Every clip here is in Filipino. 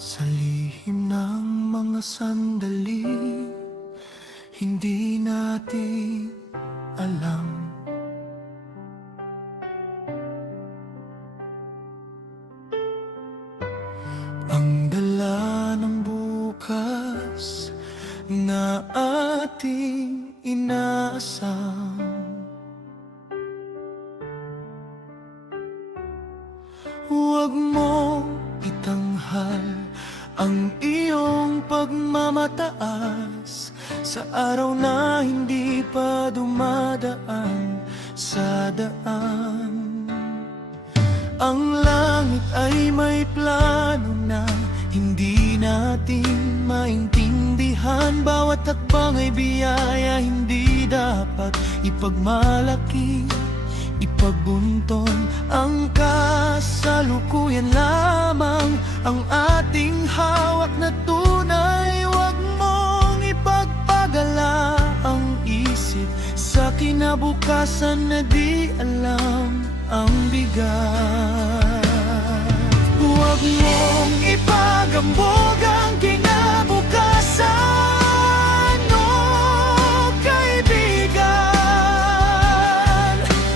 Sa lihim ng mga sandali, hindi natin alam ang dala ng bukas na ating inaasam. Huwag mong itanghal ang iyong pagmamataas sa araw na hindi pa dumadaan sa daan. Ang langit ay may plano na hindi natin maintindihan. Bawat hakbang ay biyaya, hindi dapat ipagmalaki, ipagbunton. Ang kasalukuyan lamang ang ating hawak na tunay. Huwag mong ipagpagala ang isip sa kinabukasan na di alam ang bigat. Huwag mong ipagambog ang kinabukasan, oh kaibigan,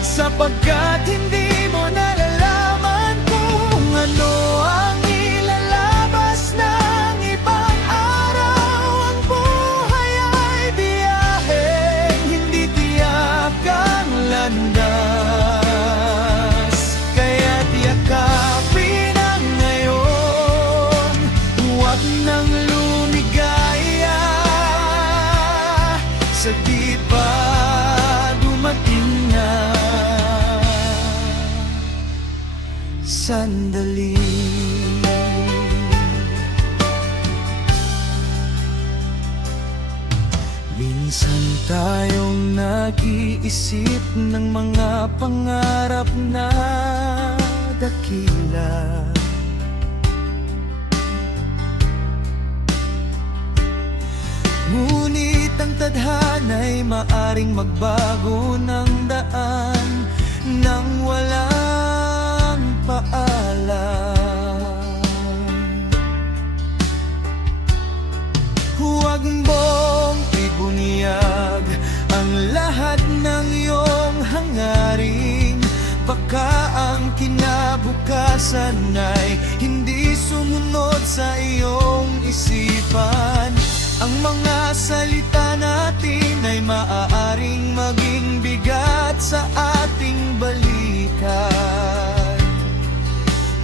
sapagkat hindi mo nalalaman kung ano ang ilalabas ng ibang araw. Ang buhay ay biyaheng hindi tiyak ang landas, kaya't yakapin ang ngayon, huwag nang lumigaya sa di pa dumating na sandali. Minsan tayong nag-iisip ng mga pangarap na dakila, ngunit ang tadhana'y maaring magbago ng daan nang walang paalam. Huwag mong ibunyag ang lahat ng iyong hangarin, baka ang kinabukasan ay hindi sumunod sa iyong isipan. Ang mga salita natin ay maaaring maging bigat sa ating balikat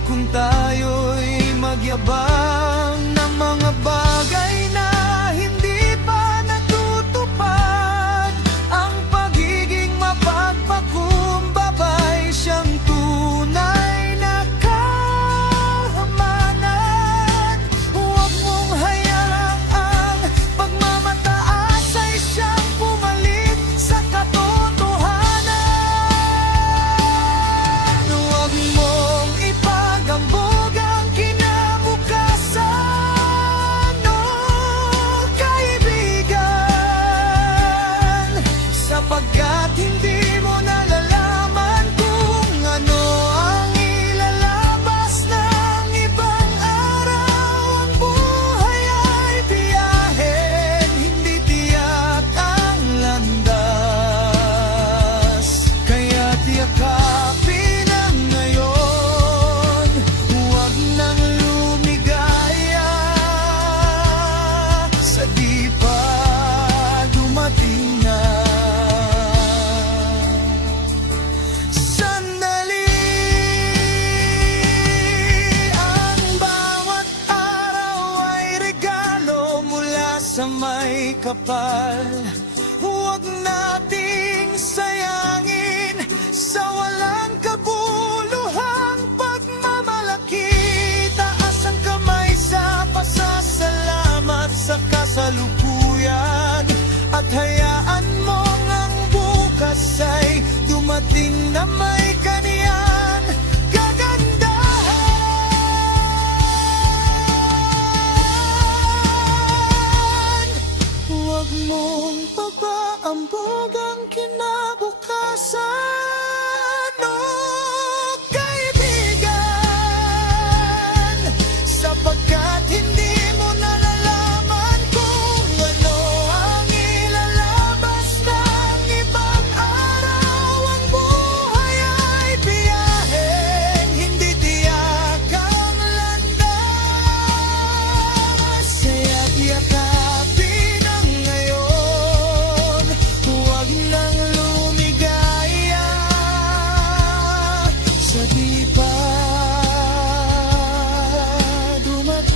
kung tayo'y magyabang ng mga bagay na hindi pa natutupad. Ang pagiging mapagpakumbabay, siyang tunay na kahamanan. Huwag mong hayaang ang pagmamataas ay siyang pumalit sa katotohanan. Huwag mong ipagambog ang kinabukasan, oh kaibigan, sapagkat hindi mo nalalaman kung ano ang ilalabas ng ibang araw. Ang buhay ay biyahen, hindi tiyak ang landas, kaya't yakapin ang ngayon, huwag nang lumigaya sa di pa dumating na sandali. Ang bawat araw ay regalo mula sa may kapal. Huwag nating sayangin sa walang kabuluhang pagmamalaki. Taas ang kamay sa pasasalamat sa kasalukuyan, at hayaan mong ang bukas ay dumating na may kaniyang kagandahan. Huwag mong pagpaambog ang kinabukasan,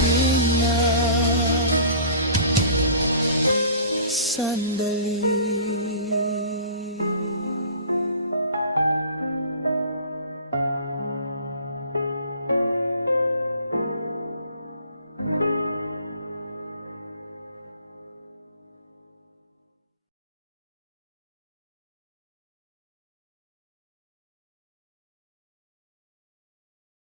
dumating na sandali.